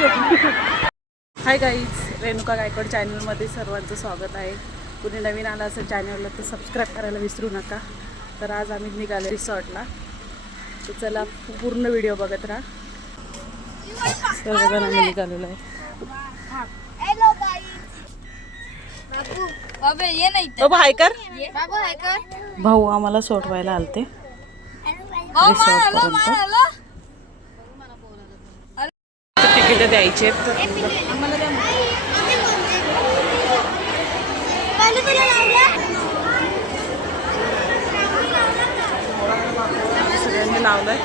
Hi guys, Renuka Gaikwad चॅनलमध्ये सर्वांचं स्वागत आहे. कुणी नवीन आला असेल चॅनलला तर सबस्क्राईब करायला विसरू नका. तर आज आम्ही निघालो रिसॉर्टला, तर चला पूर्ण व्हिडिओ बघत राहा. सर्वजण आम्ही निघालेलो आहे. बाबा हाय कर. भाऊ आम्हाला सोडवायला आलते रिसॉर्टपर्यंत. तिकीट द्यायचे सगळ्यांनी लावलंय.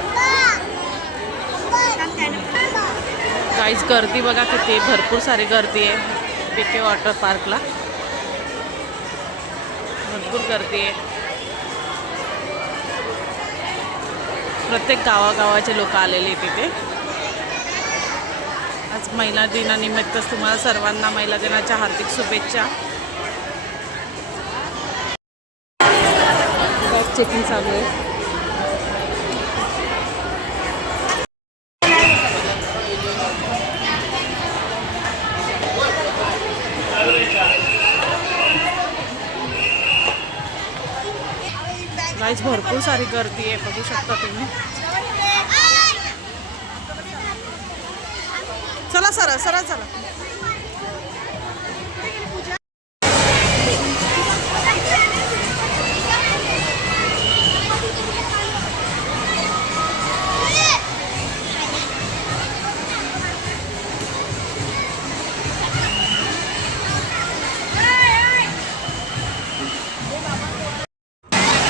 काहीच गर्दी बघा किती, भरपूर सारी गर्दी आहे. पीके वॉटर पार्कला भरपूर गर्दी आहे. प्रत्येक गावागावाचे लोक आलेले तिथे. आज महिला दिनानिमित्त तुम्हाला सर्वांना महिला दिनाच्या हार्दिक शुभेच्छा. बॅग चेकिंग चालू आहे. गाईज भरपूर सारी गर्दी आहे, बघू शकता तुम्ही. चला सरळ सरळ चला.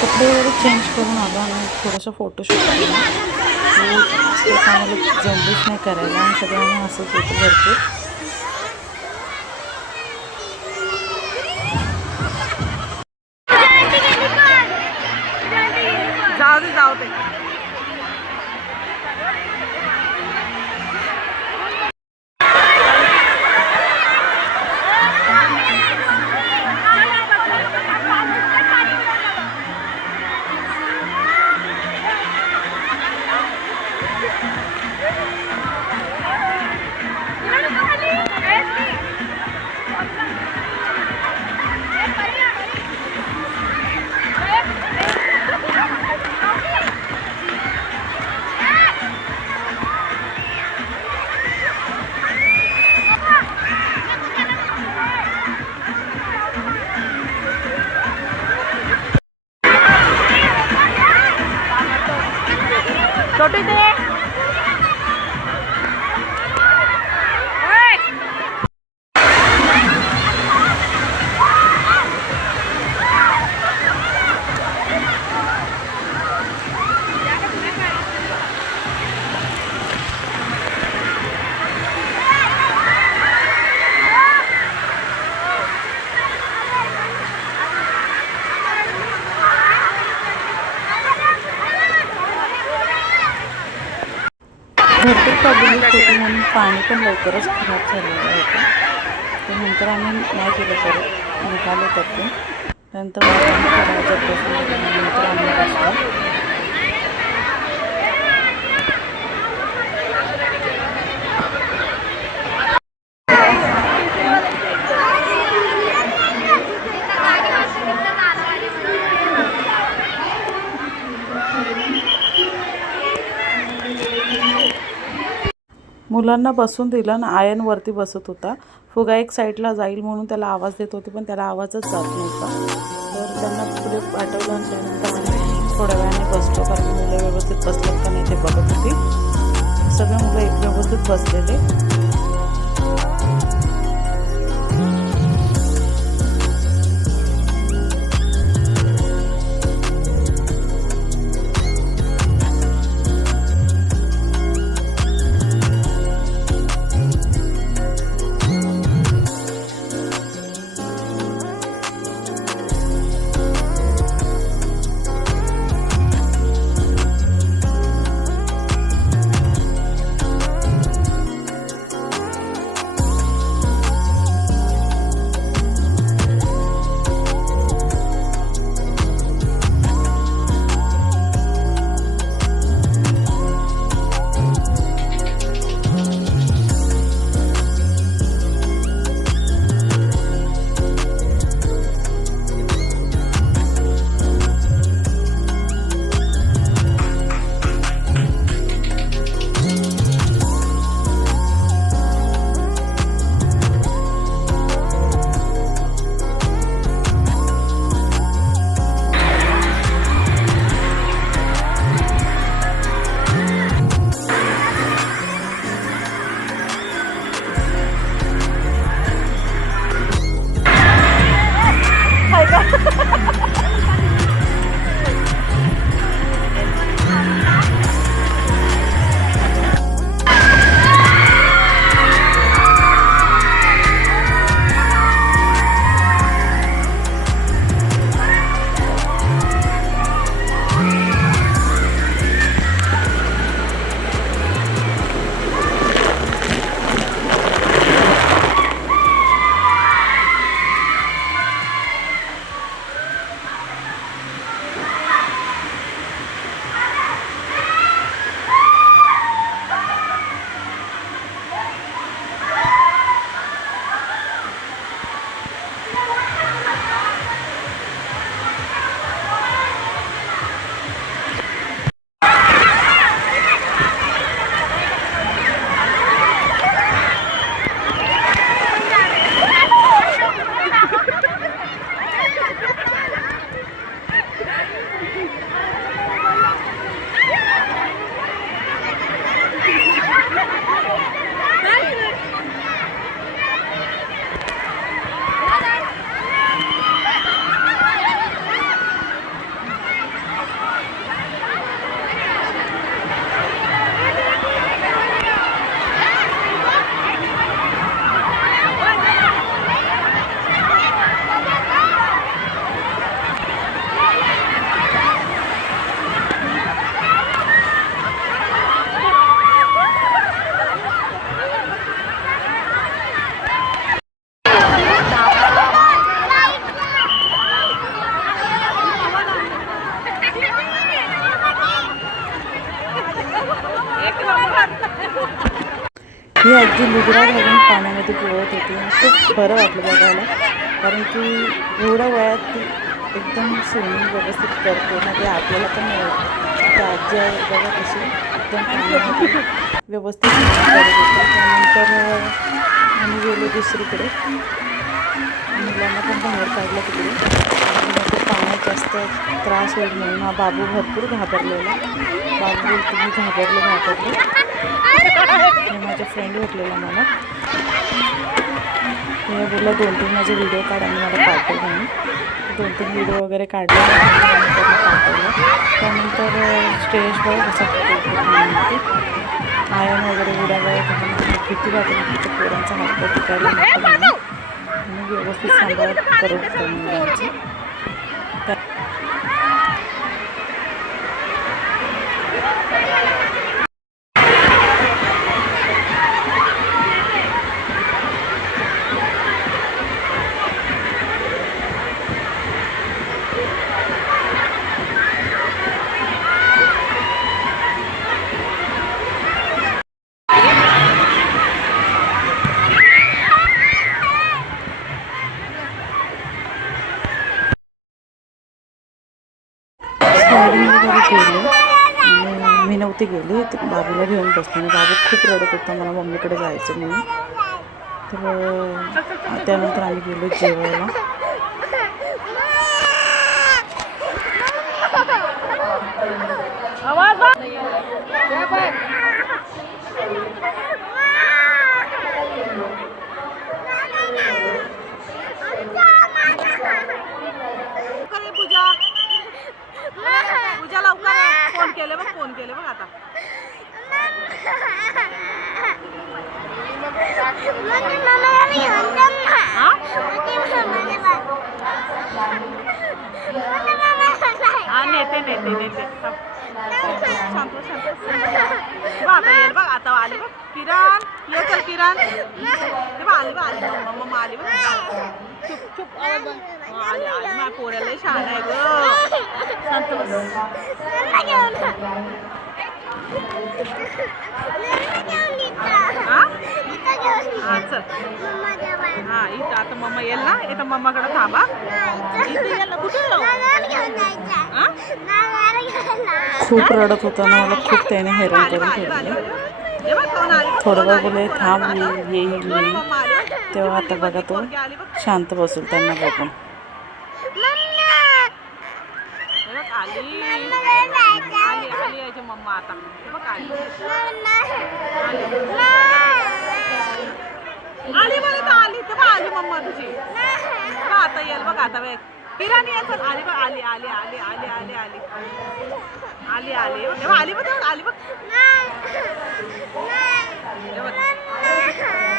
कपडे वगैरे चेंज करून आलो आणि थोडंसं फोटोशूट केलं. ते आम्हाला जमलीच नाही करायला आणि सगळ्यांना असंच होतं भरपूर. जाऊ दे. छोटी दे. भरपूर पब्लिक होती म्हणून पाणी पण लवकरच खराब झालेलं होतं. त्यानंतर आम्ही नाही केलं परत निघालो त्यातून. नंतर नंतर आम्ही बसलो. मुलांना बसून दिलं ना. आयन वरती बसत होता. फुगा एक साईडला जाईल म्हणून त्याला आवाज देत होते, पण त्याला आवाजच जात नव्हता. तर त्यांना पुढे पाठवलं आणि त्यानंतर आम्ही थोड्या वेळाने बसलो, कारण मुलं व्यवस्थित बसलेत का नाही ते बघत होती. सगळे मुलं एक व्यवस्थित बसलेले. अगदी लुगडा घालून पाण्यामध्ये पोहत होती. खूप बरं वाटलं बघायला, कारण की एवढ्या वयात ती एकदम स्विमिंग व्यवस्थित करते ना, ते आपल्याला पण नाही वाटतं. त्या आजी आहे बघा कशी एकदम पाण्यामध्ये व्यवस्थित स्विमिंग करत होती. त्यानंतर आम्ही गेलो दुसरीकडे, मुलांना पण बाहेर काढलं तिकडे. पाण्यात जास्त त्रास होईल म्हणून हा बाबू भरपूर घाबरलेला. बाबू बोलतो मी घाबरले. हे माझ्या फ्रेंड भेटलेला मला, मी बोलला 2-3 माझे व्हिडिओ काढ आणि मला पाठव म्हणून. 2-3 व्हिडिओ वगैरे काढले आणि त्यांना पाठवलं. त्यानंतर स्टेजवर असं आयन वगैरे उड्या वगैरे भीती वाटली की त्या पोरांचा हात टिकायला नको म्हणून व्यवस्थित सांभाळ करत होतं मुलांची. स्लायडिंग वगैरे केली आणि मी नव्हती गेली, बाबूला घेऊन बसले आणि बाबू खूप रडत होता मला मम्मीकडे जायचं म्हणून. तर त्यानंतर आम्ही गेलो जेवायला. पूजा लवकर फोन केले बघ आता. नेते बघ आता आली बघ किरण. ये चल किरण. आली मम्मा आली बघ. चुप आली माझ्या पोऱ्याला शहाणा आहे ग. शांत बस. चल हा इथं आता मम्मा येईल ना, इथं मम्माकडे थांबा. इथे येईल ना, कुठे खूप रडत होता ना, मला खूप त्याने हैराण करून ठेवलं. थोडं वेळ बोले थांब येईल मी, तेव्हा आता बघा तो शांत बसेल त्यांना बघून. आली मम्मा आता आली बरं आली तर आली मम्मा तुझी. आता येईल बघ आता वेळ किराणी यायचं. आली बघ आली आली आली आली आली आली आली आली तेव्हा आली बघ आली बघ.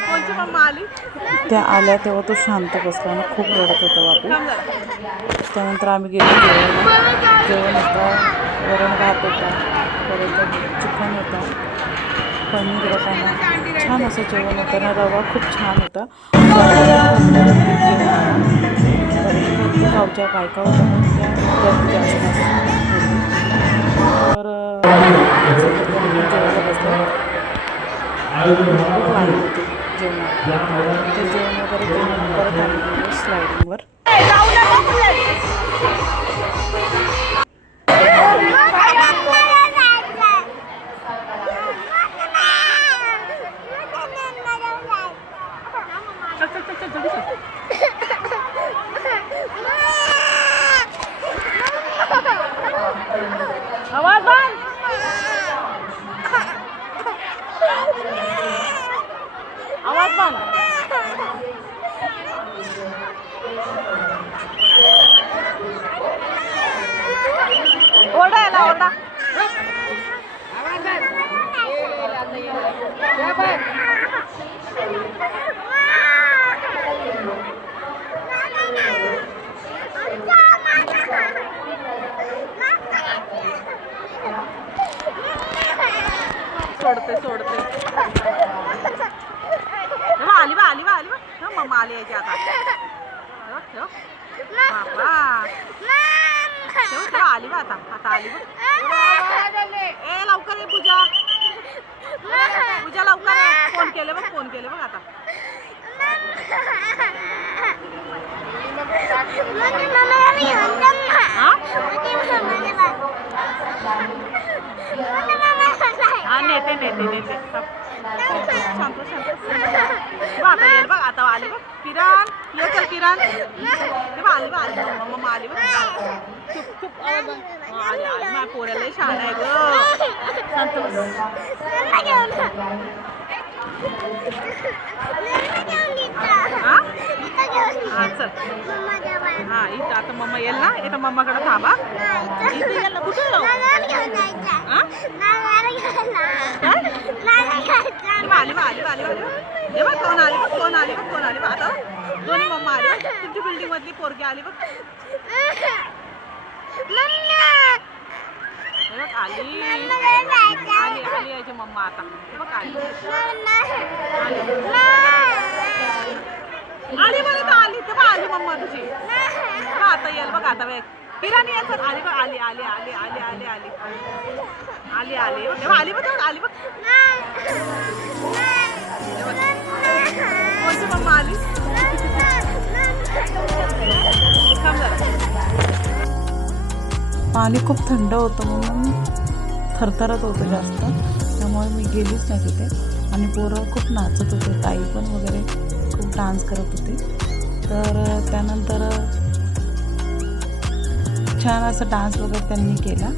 कोणची मम्मा आली? त्या आल्या तेव्हा तो शांत बसला ना, खूप रडत होता बाबू. त्यानंतर आम्ही गेलो जेवायला. जेवण होता, वरण भात होता, परत चिकन होता, पनीर वटाणा, छान असं जेवण होतं ना. रवा खूप छान होता. भरपूर गावच्या बायका होत्या म्हणून त्या गर्दी जास्त तर जेवायला बसल्या. खूप लाईन होती जेवणात. ते जेवण वगैरे केलं, परत आम्ही गेलो स्लायडिंगवर. आवाज बंद. आवाज बंद. ओरडा याला ओरडा. सोडते आली मम्मा आली यायची आता. आली बा आता आली बघ. ए लवकर ये पूजा लवकर फोन केले बघ फोन फोन केले बघ आता. हा नेते नेते नेते शांत शांत. बघ आता येईल बघ आता आली बघ किरण. ये चल किरण. ते बघ आली बघ आली मम्मा आली बघ. चुप चुप आली आली माझ्या पोऱ्याला लय शहाणा आहे ग. शांत बस. हा हा चल. हा इथं आता मम्मा येईल ना इथं मम्माकडे थांबा. इथे येईल ना कुठे जाऊ. आली बघ आली आली आली. हे बघ कोण आली बघ कोण आली बघ कोण आली बघ आता. दोन्ही मम्मा आली बघ. तुमची बिल्डिंग मधली पोरगी आली बघ. हे बघ आली आली आली याची मम्मा आता. हे बघ आली आली बरं तर आली ते बघ आली मम्मा तुझी. बघ आता येईल बघ आता बघ किराणी यायचं. आली बघ आली आली आली आली आली आली आली आली बघ आली बघ आली बघ. कोणती मम्मा आली. थांब जरा. पाणी खूप थंड होतं म्हणून थरथरत होतं जास्त, त्यामुळे मी गेलीच नाही तिथे. आणि पोरं खूप नाचत होते, ताई पण वगैरे खूप डान्स करत होते. तर त्यानंतर छान असं डान्स वगैरे त्यांनी केला.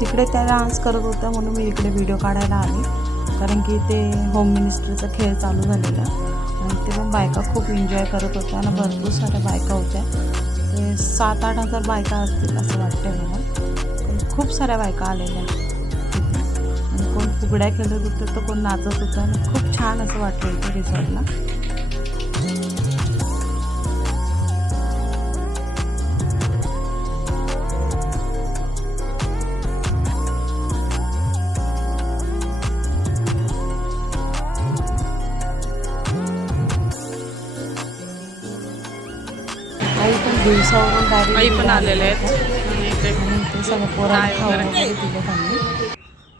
तिकडे त्या डान्स करत होत्या म्हणून मी इकडे व्हिडिओ काढायला आली, कारण की ते होम मिनिस्ट्रीचा खेळ चालू झालेला आणि ते पण बायका खूप एन्जॉय करत होत्या आणि भरपूर साऱ्या बायका होत्या. ते 7-8 हजार बायका असतील असं वाटतंय मला. खूप साऱ्या बायका आलेल्या आणि कोण फुगड्या खेळत होतं तर कोण नाचत होतं आणि खूप छान असं वाटलं इथे रिसॉर्टला. आई पण दिवसावरून डायरेक्ट आई पण आलेले आहेत. आणि ते सगळं पोरांना खावं वगैरे दिलं त्यांनी.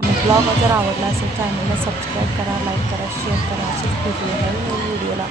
आणि ब्लॉग जर आवडला असेल चॅनलला सबस्क्राईब करा, लाईक करा, शेअर करा. असेच भेटूया नवीन व्हिडिओला.